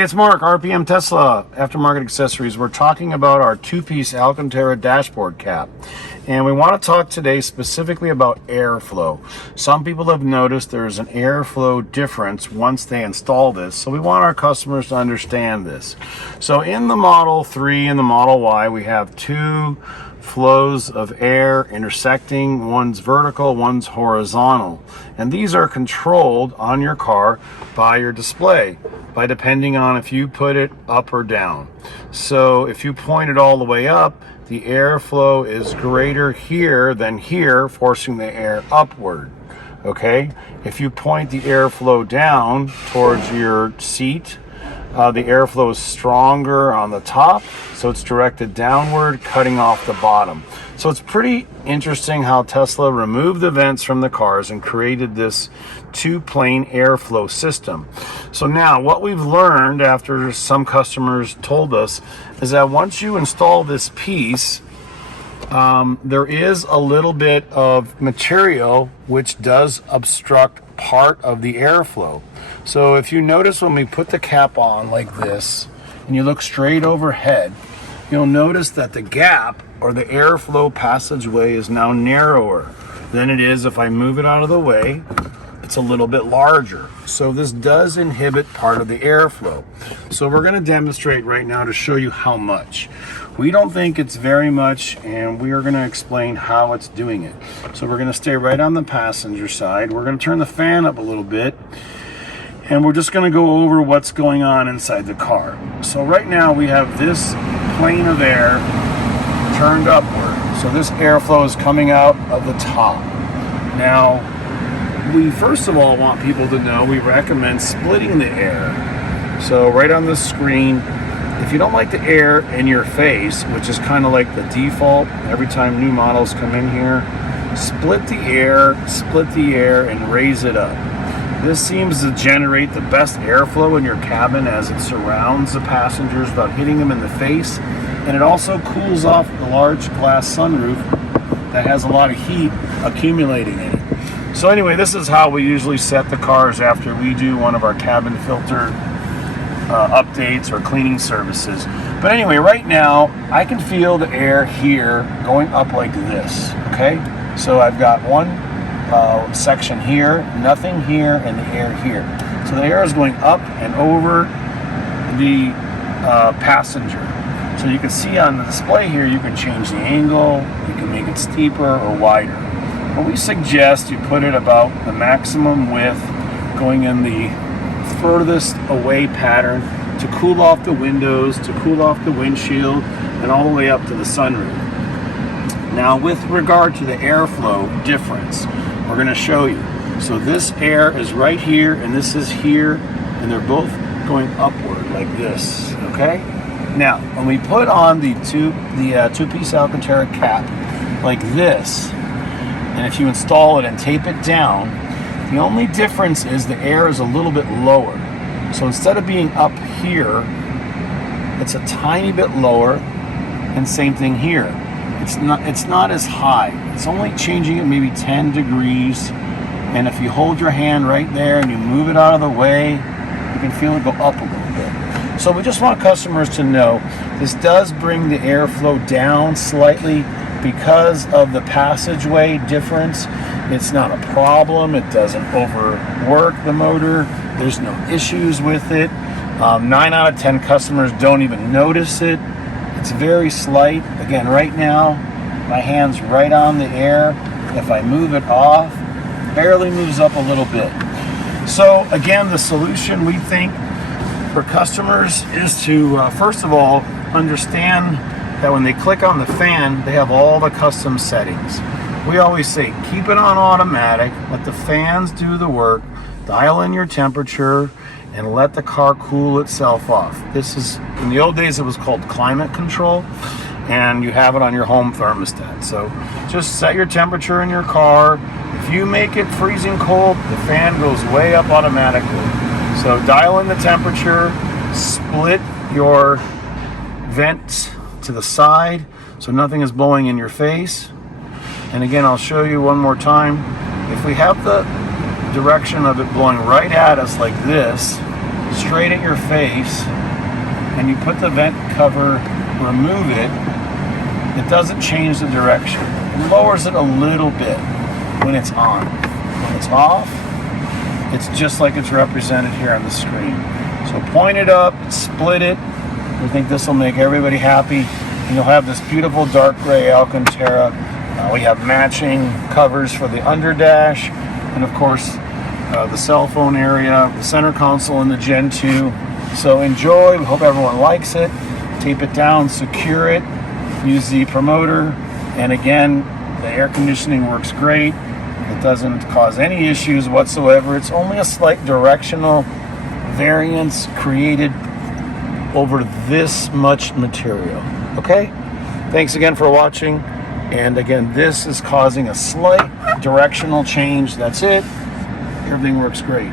Hey, it's Mark, RPM Tesla Aftermarket Accessories. We're talking about our two-piece Alcantara Dashboard CAP. And we want to talk today specifically about airflow. Some people have noticed there's an airflow difference once they install this. So we want our customers to understand this. So in the Model 3 and the Model Y, we have two flows of air intersecting. One's vertical, one's horizontal. And these are controlled on your car by your display, by depending on if you put it up or down. So if you point it all the way up, the airflow is greater here than here, forcing the air upward. Okay? If you point the airflow down towards your seat, the airflow is stronger on the top, so it's directed downward, cutting off the bottom. So it's pretty interesting how Tesla removed the vents from the cars and created this two-plane airflow system. So now what we've learned after some customers told us is that once you install this piece, there is a little bit of material which does obstruct part of the airflow. So if you notice when we put the cap on like this and you look straight overhead, you'll notice that the gap or the airflow passageway is now narrower than it is if I move it out of the way. It's a little bit larger. So this does inhibit part of the airflow. So we're going to demonstrate right now to show you how much. We don't think it's very much, and we are going to explain how it's doing it. So we're going to stay right on the passenger side. We're going to turn the fan up a little bit, and we're just going to go over what's going on inside the car. So right now we have this plane of air turned upward. So this airflow is coming out of the top. Now, we first of all want people to know we recommend splitting the air. So right on the screen, if you don't like the air in your face, which is kind of like the default every time new models come in here, split the air and raise it up. This seems to generate the best airflow in your cabin as it surrounds the passengers without hitting them in the face. And it also cools off the large glass sunroof that has a lot of heat accumulating in it. So anyway, this is how we usually set the cars after we do one of our cabin filter updates or cleaning services. But anyway, right now I can feel the air here going up like this. Okay, so I've got one section here, nothing here, and the air here. So the air is going up and over the passenger. So you can see on the display here, you can change the angle, you can make it steeper or wider. But we suggest you put it about the maximum width, going in the furthest away pattern to cool off the windows, to cool off the windshield, and all the way up to the sunroof. Now with regard to the airflow difference, we're going to show you. So this air is right here and this is here, and they're both going upward like this. Okay? Now when we put on the two-piece Alcantara cap like this, and if you install it and tape it down, the only difference is the air is a little bit lower. So instead of being up here, it's a tiny bit lower, and same thing here. It's not as high. It's only changing it maybe 10 degrees. And if you hold your hand right there and you move it out of the way, you can feel it go up a little bit. So we just want customers to know this does bring the airflow down slightly because of the passageway difference. It's not a problem. It doesn't overwork the motor. There's no issues with it. 9 out of 10 customers don't even notice it. It's very slight. Again, right now, my hand's right on the air. If I move it off, it barely moves up a little bit. So again, the solution we think for customers is to, first of all, understand that when they click on the fan, they have all the custom settings. We always say, keep it on automatic, let the fans do the work, dial in your temperature, and let the car cool itself off. This is, in the old days it was called climate control, and you have it on your home thermostat. So just set your temperature in your car. If you make it freezing cold, the fan goes way up automatically. So dial in the temperature, split your vents to the side so nothing is blowing in your face. And again, I'll show you one more time. If we have the direction of it blowing right at us like this, straight at your face and you put the vent cover, remove it, it doesn't change the direction. It lowers it a little bit when it's on. When it's off, it's just like it's represented here on the screen. So point it up, split it. We think this will make everybody happy. And you'll have this beautiful dark gray Alcantara. We have matching covers for the under dash, and of course the cell phone area, the center console, and the Gen 2. So enjoy. We hope everyone likes it. Tape it down, secure it, use the promoter, and again, the air conditioning works great. It doesn't cause any issues whatsoever. It's only a slight directional variance created over this much material. Okay? Thanks again for watching. And again, this is causing a slight directional change. That's it. Everything works great.